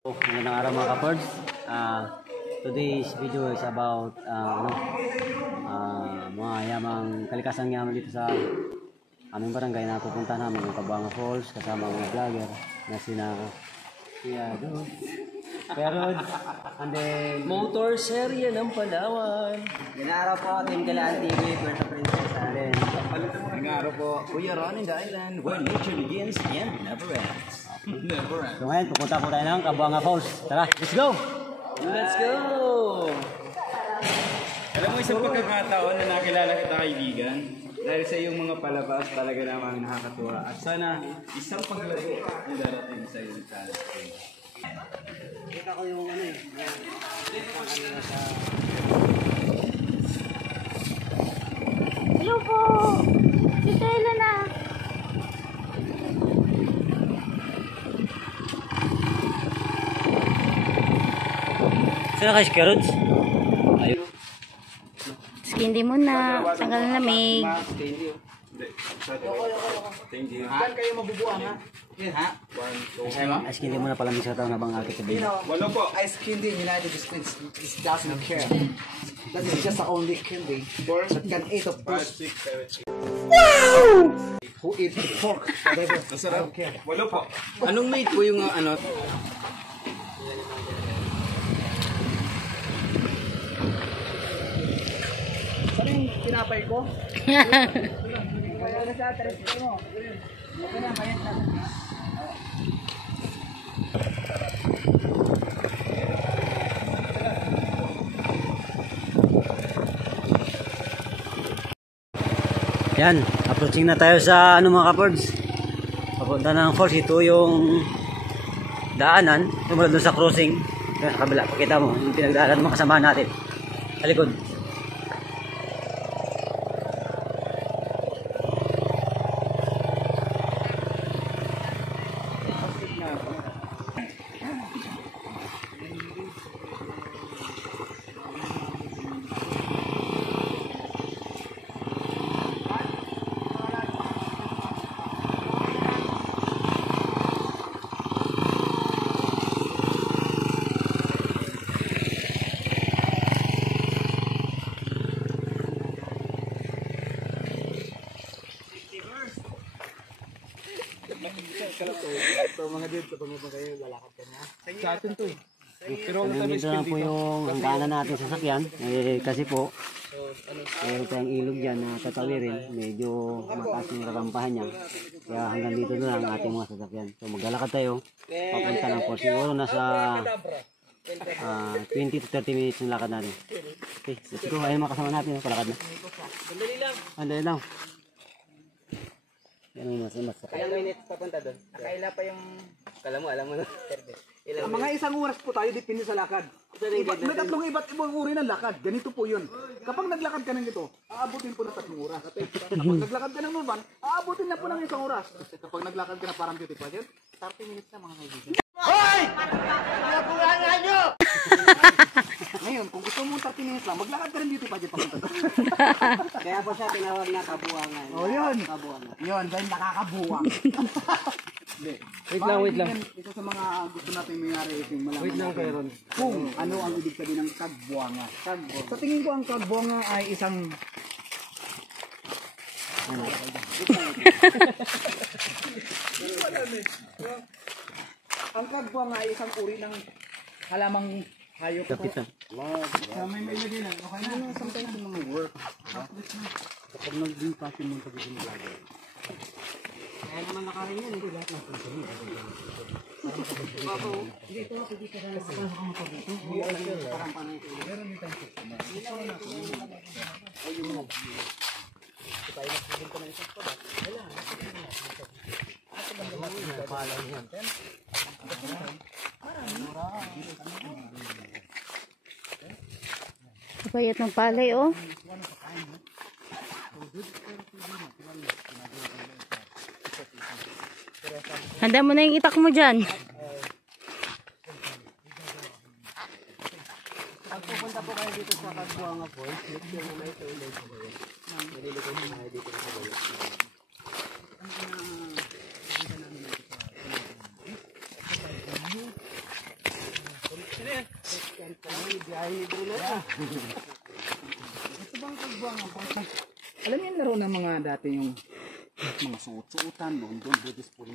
Magandang araw mga ka-birds. Today's video is about mga yamang kalikasang yaman dito sa aming barangay na pupunta namin yung Kabuanga Falls kasama mga vlogger na sina pero and then Motor Serye ng Palawan. Ginaraw po Team Galaan TV, Puerto Princesa rin. Ngaro po, we are on in the island where nature begins and never ends. Never ends. So ngayon, pupunta po tayo ng Kabuanga Falls. Tara, let's go! Let's go! Alam mo, isang pagkakataon na nakilala kita kaibigan, dahil sa iyong mga palabas talaga naman nakakatuwa. At sana isang paglago ang darating sa iyong talent. Kita ko yung Hello po! Si Tela na! Saan kayo si Kerods? Ayun. Skindi muna. Tanggal na lamig. Thank you. Saan kayo mabubuang ha? Ask hindi mo na pala misa na bang akit sabihin. Walo po. Ice candy in United States doesn't care. That is just the only candy that can eat of those who eat pork. Whatever. I don't care. Walo po. Anong mate po yung ano? Saan yung tinapay ko? Yan, approaching na tayo sa mga ka-birds. Papunta ng falls, ito yung daanan. Tumulad doon sa crossing. Yan, sa kabila, pakita mo, yung pinagdaanan ng mga kasama natin. Sa likod. Ito mga dude, kapag mo kayo, lalakad ka na. Sa atin to eh. Pero Dito na po yung hangganan natin sa sakyan. Kasi po, ito yung ilog dyan na tatawirin. Medyo mataas yung rarampahan niya. Kaya hanggang dito na lang ang ating mga sasakyan. So maglalakad tayo. Papunta ng falls. Siguro nasa 20 to 30 minutes yung lakad natin. Okay, let's go. Ayun mga kasama natin. Palakad na. Andali lang. Yan ang mas. Ilang minutes papunta doon? Nakaila pa yung... Alam mo na. Mga isang oras po tayo, depende sa lakad. May tatlong iba't ibang uri ng lakad. Ganito po yun. Kapag naglakad ka ng ito, aabutin po ng 3 oras. Kapag naglakad ka ng normal, aabutin na po ng 1 oras. Kapag naglakad ka na parang beauty pageant, 30 minutes na mga kaibigan. Hoy! Pinapulangan nyo! Ngayon, kung gusto mo 30 minutes lang, maglakad ka ng beauty pageant papunta doon. Kaya po siya tinawag na kabuangan. O yun. Yun, dahil nakakabuwang. Wait lang. Isa sa mga gusto natin mayari ito yung malaman. Wait lang kayo ron. Kung ano ang ibig sabihin ng kagbuanga. Sa tingin ko ang kagbuanga ay isang ang kagbuanga ay isang uri ng halamang hayop. Kapitan. May lagay lang. Okay na. Sometimes yung mga work. Kapag nag-impactin mo sa gusto mo lagi. Kaya naman nakarin yan. Ito lahat ng pagkakas. Parang paano ito. Kapayat ng palay, oh. Handa mo na yung itak mo dyan. Pag pupunta po kayo dito sa Kabuanga Falls, make sure na may toilet po kayo. Naliligo na kayo dito sa Kabuanga. Ito bang kagbuangan? Alam niyo yung laro ng mga dati yung mga suot-suotan, doon, Buddhist po doon.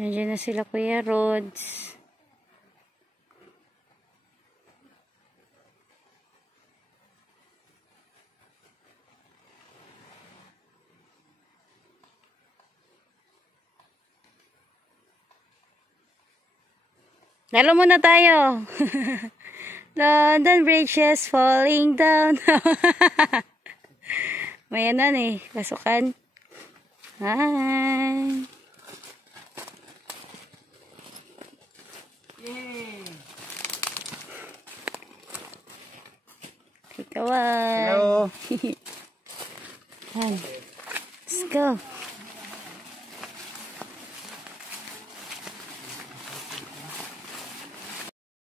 Nandiyan na sila Kuya Rods. Lalo muna tayo. London Bridge is falling down. May ano eh, pasukan. Hi. Ikawan. Hello. Yan. Let's go.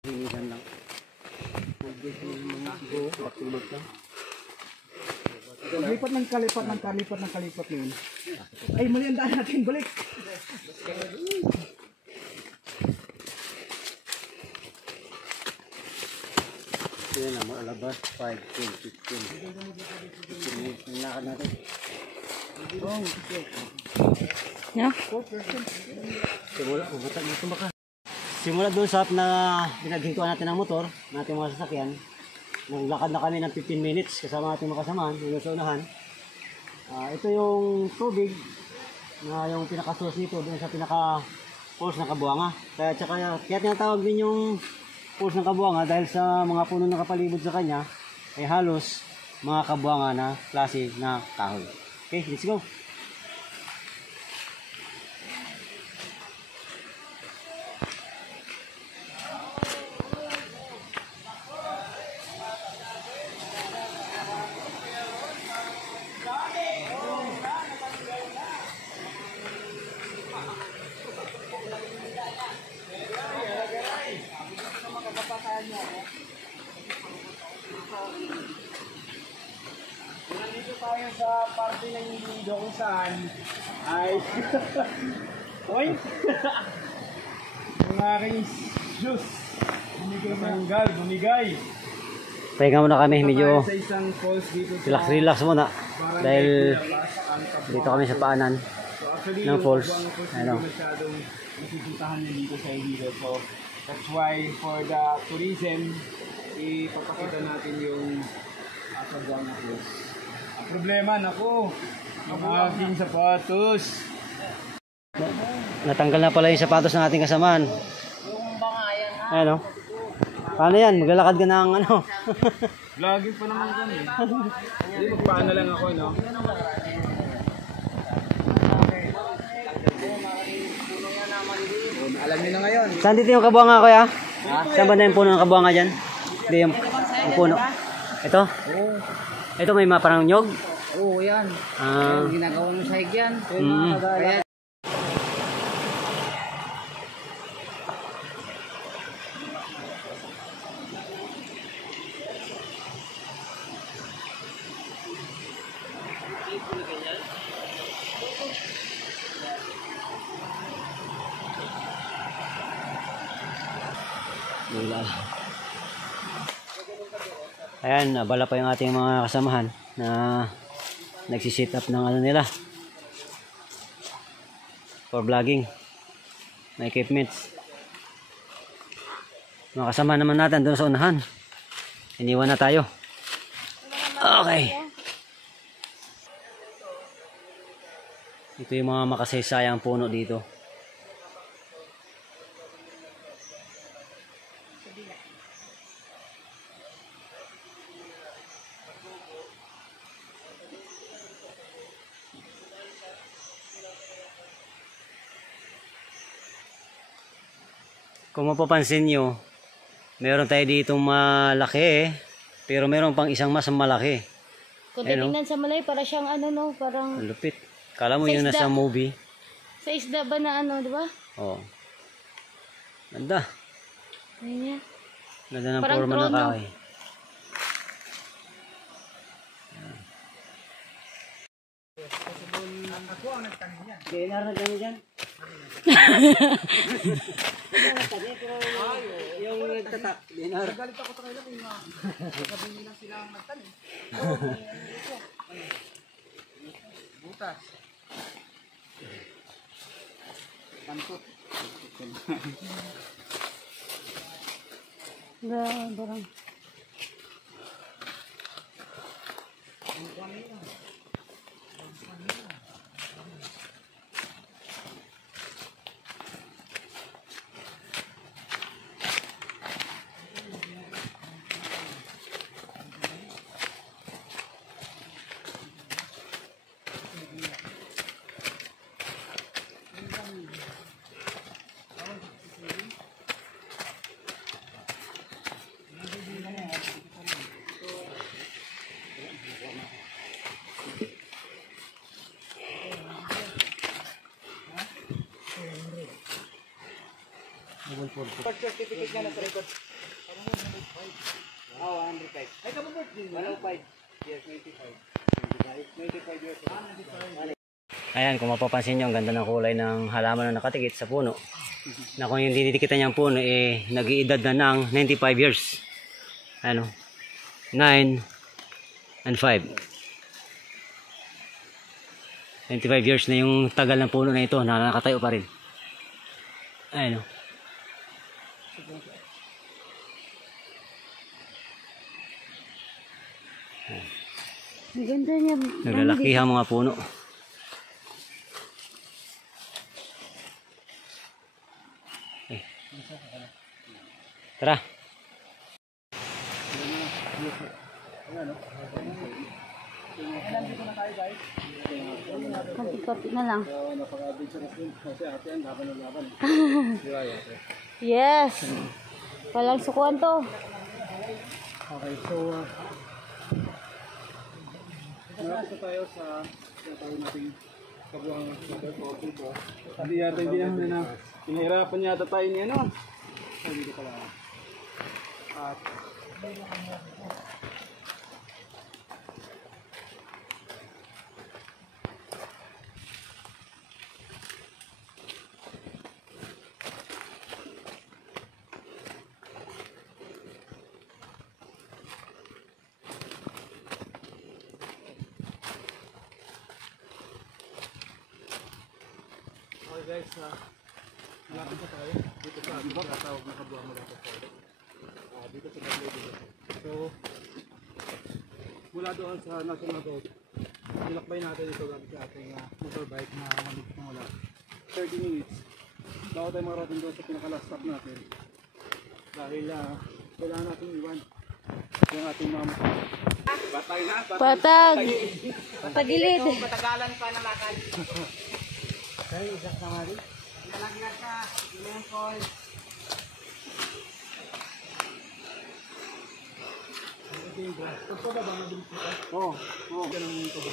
Hinigan lang. Patulog lang. Kalipat ng kalipat na yun. Ay, mali ang daan natin, balik. Yan na, maalabas. 5, 10, 15. 15 minutes yung lakad natin. No? Simula doon sa na pinaghintuan natin ng motor, natin mga sasakyan, naglakad na kami ng 15 minutes kasama ating mga kasamahan, yung sa unahan. Ito yung tubig na yung pinaka-source nito doon sa pinaka-pulse ng Kabuanga. Kaya tinatawag din yung pulse ng Kabuanga dahil sa mga puno na kapalibot sa kanya ay halos mga kabuanga na klase na kahoy. Okay, let's go! Nandito tayo sa parte ng Ilido kung saan ay oy ang aking shoes bumigay Pahinga muna kami, medyo sa isang falls dito sa relax muna dahil dito kami sa paanan so actually ng falls. Ano? Masyadong nasipuntahan na dito sa Ilido, so that's why for the tourism ipapakita natin yung Kabuanga Falls. Ang problema, naku, ang aking sapatos. Natanggal na pala yung sapatos ng ating kasamaan. Ayan o. Paano yan? Maglalakad ka ng ano? Lagi pa naman kami. Hindi, magpaano lang ako, no? Alam niyo na ngayon. Saan dito yung Kabuanga, kuya? Saan ba na yung puno ng Kabuanga dyan? Hindi yung puno. Ito? Oo. Ito may mga parang nyog? Oo, yan. Ah. Ginagawa ng sahig yan. Kaya ayan, abala pa yung ating mga kasamahan na nagsisit up ng ano nila for vlogging. May equipments. Mga kasama naman natin doon sa unahan. Iniwan na tayo. Okay. Ito yung mga makasaysayang puno dito. Kung mapapansin nyo, meron tayo dito malaki pero meron pang isang mas malaki. Kung Ayun, titingnan sa malay, para siyang ano no, parang Ang lupit. Kala mo Sa yung nasa isda. movie. sa isda ba na ano, di ba? Oh. Ganda. Ayun yan. Ganda ng Parang forma ng trono. kahoy. Ako ang nagtanim yan. DNR na kami dyan. Yung nagtatak, DNR. Galit ako sa kanila kung sabihin nila sila ang nagtanim. Butas. Kantot. Barang. Birth certificate nga nasa record. Oo, 105. Ay, kapag din. 105. Yes, 95. 95 years old. Ayan, kung mapapansin nyo, ang ganda ng kulay ng halaman na nakatikit sa puno. Na kung yung dinidikitan niyang puno, nag-iedad na ng 95 years. Ano? 9 and 5. 95 years na yung tagal ng puno na ito, na nakatayo pa rin. Ayan o. Ang ganda niya. Naglalaki ang mga puno. Tara. Konti-konti na lang. Yes. Walang sukuan to. Okay, so narito tayo sa tinatawag nating kabuhang number 4 dito. Hindi yata hindi na pinahirapan yata tayo ni ano. Sabi ko pala. At guys, malapit na tayo dito sa ating tinatawag na kabuhang number 4. Dito sa Bagley dito. So, mula doon sa National Road, nilakbay natin ito gamit sa ating motorbike na mamit na mula 30 minutes. Bago tayo makarating doon sa pinaka-last stop natin. Dahil kailangan natin iwan yung ating mga motor. Batay na, Patag. Patagilid. Matagalan pa na lakad. Kaya isak na nga rin. Nalagyan ka. Yung call. Oo, oo. Ganun yung ito ba?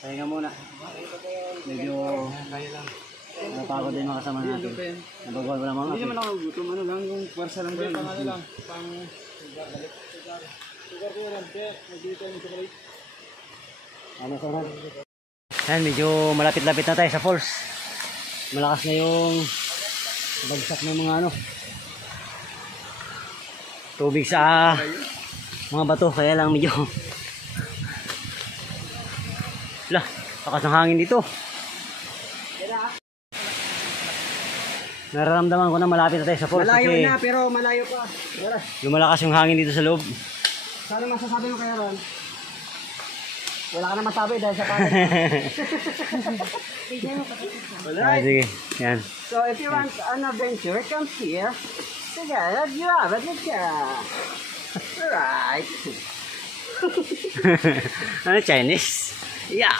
Pahinga muna. Medyo napagod din mga kasama natin. Nabagwal wala mga Hindi naman ako gutom, ano lang, yung pwersa lang din. Pang ano lang, pang sugar ko yan, nag-dito yung chocolate. ano sa rin? Yan, medyo malapit-lapit na tayo sa falls. Malakas na yung bagsak ng mga ano tubig sa mga bato, kaya lang medyo lakas ng hangin dito. Nararamdaman ko na malapit na tayo sa falls. Malayo kasi na pero malayo pa. lumalakas yung hangin dito sa loob. Sana masasabi mo kaya Ron? Wala ka na masabi dahil sa pangit. Sige, yan. So if you want an adventure, come here. Together, you have adventure. Alright. Ano, Chinese? Yeah!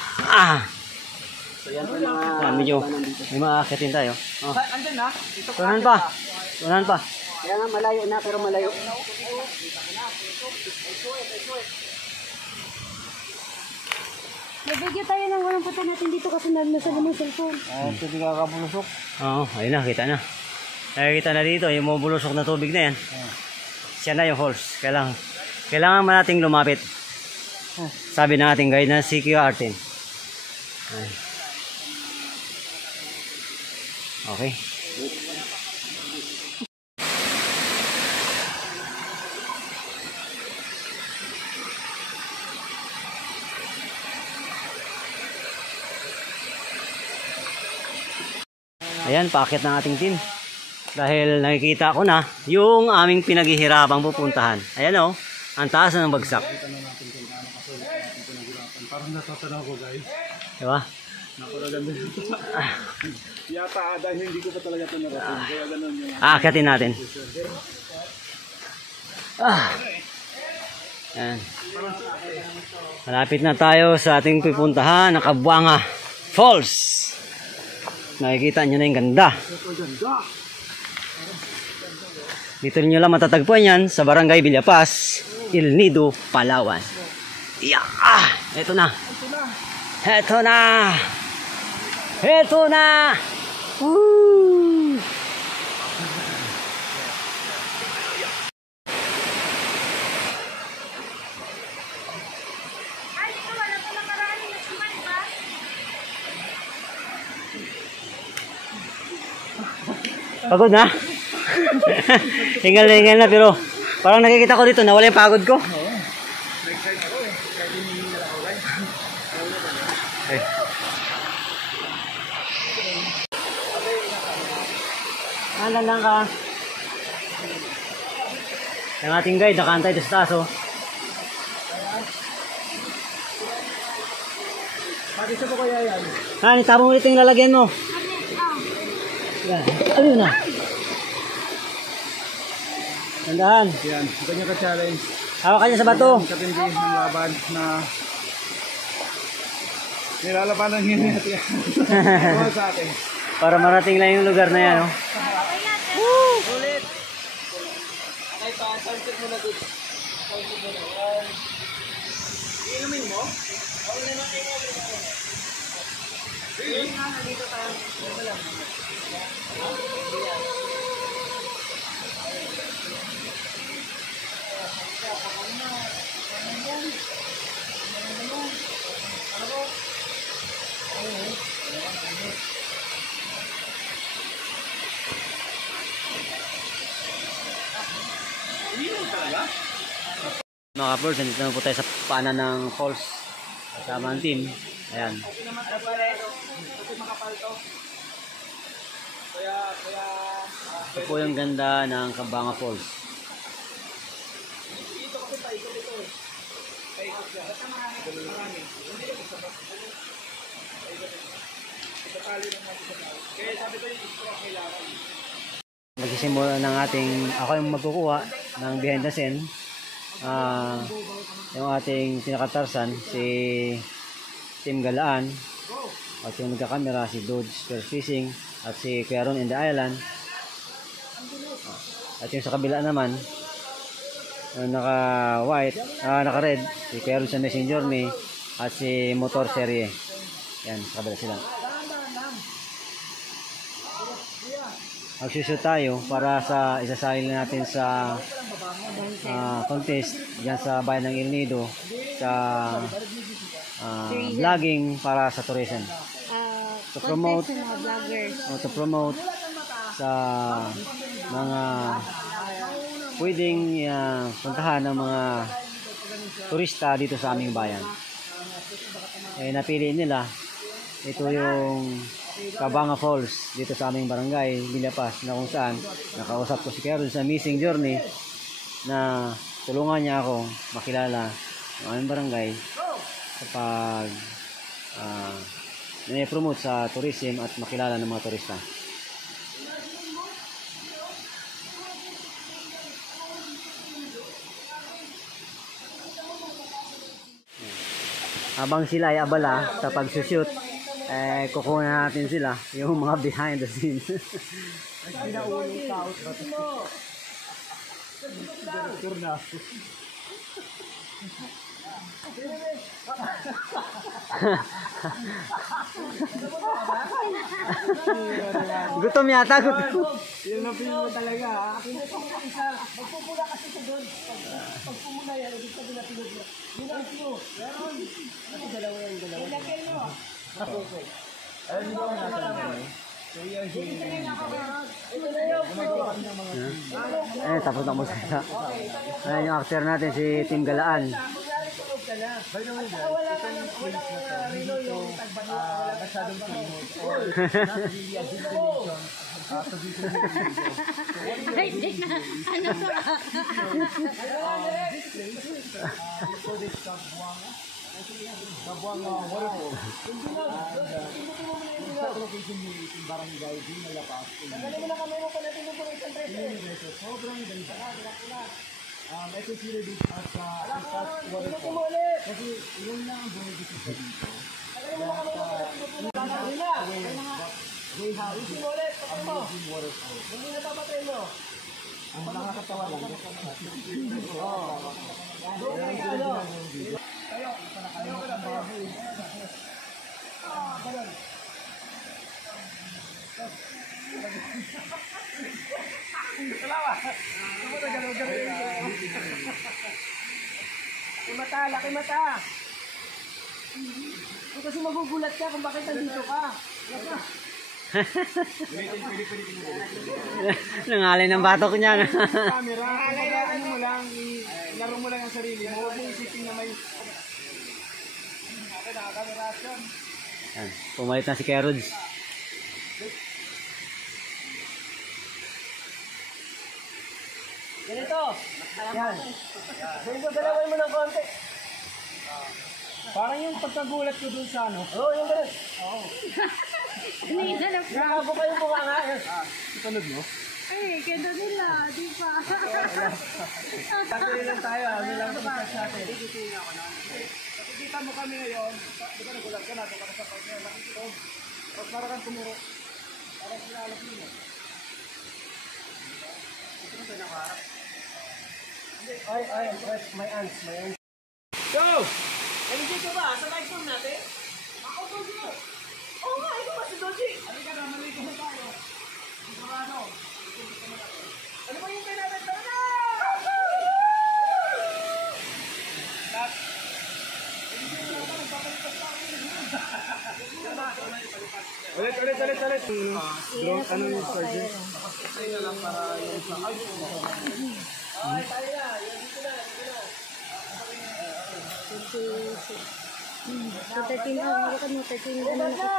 So yan po mga... Yan, medyo may maaakitin tayo. Oh. Andun na. Ito Tunan pa. Tunan pa. Kaya nga malayo na pero malayo. Nabigyan tayo ng walang puto natin dito kasi nasa naman cellphone. Ito di kakabulusok. Oo, ayun na, kita na. Nakikita na dito, yung bulusok na tubig na yan. Siya na yung falls. Kaya lang, Kailangan man nating lumapit. Sabi ng ating guide na si Kuya Artin. Okay. Ayan, paakyat ng ating team. Dahil nakikita ko na yung aming pinaghihirapang pupuntahan. Ayan o, ang taas na ng bagsak. Parang natatanaw ko guys. Diba? Napakaganda nito. Yata dahil hindi ko pa talaga ito narating. Kaya ganun yung... Aakyatin natin. Ayan. Malapit na tayo sa ating pupuntahan na Kabuanga Falls. Nakikita nyo na yung ganda. Dito nyo lang matatagpuan yan sa Barangay Villapas, El Nido, Palawan. Ito na. Ito na. Ito na. Woo! Pagod na? Hingal na pero parang nakikita ko dito nawala yung pagod ko. Okay. Lang ka. Ang ating guide nakantay doon sa taas oh. Pati sa po kaya yan. Itapon mo dito yung lalagyan mo. Yan. Ano na? Tandaan. Yan, ganyan ka-challenge. Hawak ka niya sa bato. Katindi ng laban na nilalabanan niya natin. Ano sa atin? Para marating lang yung lugar na yan. Oh. Ulit. Okay pa, sunset mo na dito. Sunset mo na. Iinumin mo? Oo naman kayo. Really? Dito tayo. Dito lang. Mga kapers, nandito na po tayo sa paanan ng falls. Kasama ang team. Ayan. Ito po yung ganda ng Kabanga Falls. Magsisimula ng ating, ako yung magkukuha ng behind the scene. Yung ating pinakatarsan si Team Galaan at yung nagkakamera si Dodge Spear Fishing at si Kuya Ron in the Island at yung sa kabila naman naka white, naka red si Kuya Ron sa Missing Journey at si Motor Serie. Yan, sa kabila sila. Magsushoot tayo para sa isasali natin sa contest dyan sa bayan ng El Nido sa vlogging para sa tourism. To promote sa mga pwedeng puntahan ng mga turista dito sa aming bayan. Napili nila ito yung Kabanga Falls dito sa aming barangay Villapas, na kung saan nakausap ko si Karen sa Missing Journey na tulungan niya ako makilala ng aming barangay kapag na-promote sa tourism at makilala ng mga turista. Habang sila ay abala sa pagsushoot, kukuha natin sila yung mga behind the scenes. Gutom yata, gutom. Yun ang feel mo talaga, ha? Eh, tapos na mo siya. Ayan yung actor natin, si Tim Galaan. Ano to? I consider this as waterfall. Kasi yun lang ang bumibisip sa dito. They have amazing waterfall. Ang nakakatawa lang. Laki mata. Kasi magugulat ka kung bakit nandito ka. Nangalay ng batok niya. Camera, ano mo lang, laro mo lang ang sarili mo. Huwag mo isipin na may... Ayan, pumalit na si Kuya Rods. Ganito. Yan. Ganito, galawin mo ng konti. Parang yung pagkagulat ko dun sa ano. Oo, yung ganun. Nakabo kayo mukha nga. Sunod mo? Ay, ganda nila, di ba? Patuloy lang tayo, ano lang kung sa atin. Nakikita mo kami ngayon, di ba nagulat ka na, doon ka na sa partner, nakikita mo. Tapos parang kang tumuro. Parang sinalap mo. Ito na tayo nakaharap. Ay, may ants. Go! Nandito ba? Sa live stream natin? Ako, Doji mo. Oo nga, ito ba si Doji? Halika na, maligo na tayo. Sigurado. Ano ba yung kailangan? Tara na! Ulit. Drone, ano yung charger? Ay, tayo na. Yan, dito na. So, 13 hours. Bakit mo 13 ano na kasi?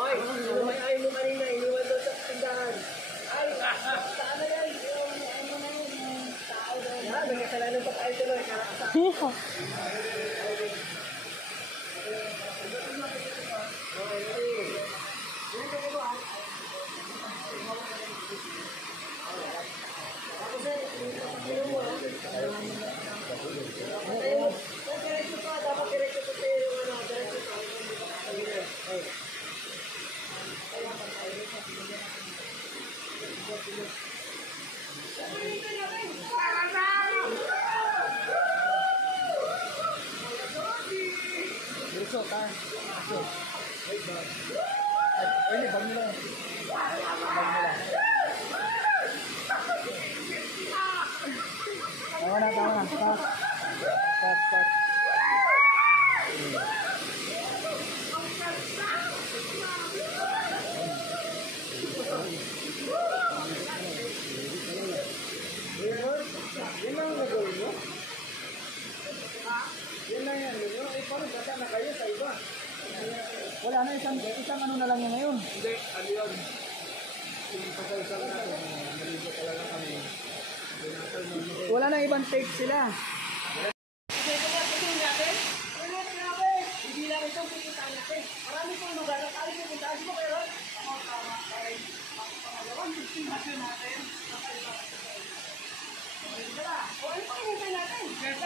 Oy, may ayaw mo kanina. Iniwan doon sa tindahan. Ay, saan na yan? Ano na yun? Tao doon. Ha? May kasalanan pa tayo tuloy. Tama na. Cut. Yan lang ang gagawin mo? Yan lang yan. Eh, paano gata na kayo sa iba? Wala na, isang ano na lang yan ngayon. Hindi, ano yun? Wala na ibang take sila. Hindi lang ito pupuntahan natin. Marami pong lugar na tayo pupuntahan. Di ba kayo? Pangalawan, destination natin. Okay.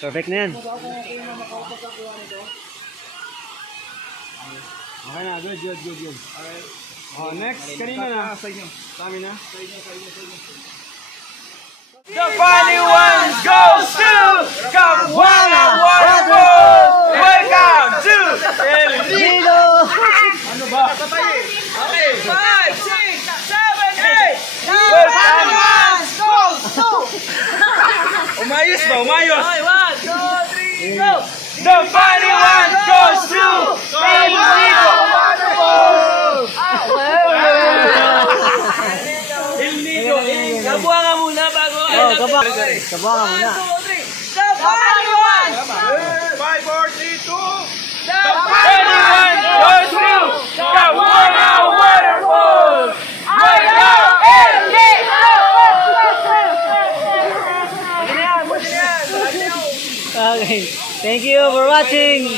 Perfect na yan. Okay na, good. Alright. Oh, next, kanina na. Sa inyo. Sa amin na. The funny one goes to Capuana Waterfall! Welcome to El Nido! Ano ba? Okay, 5, 6, 7, 8! Welcome! Umayos ba? Umayos! Okay, 1, 2, 3, go! The funny one goes to El Nido Waterfall! El Nido! Kabuha ka muna bago Oh, kabuha ka muna. 1, 2, 3. The funny one! 5, 4, 3, 2! The funny one goes to Capuana Waterfall! Welcome! El Nido! Okay. Thank you for watching.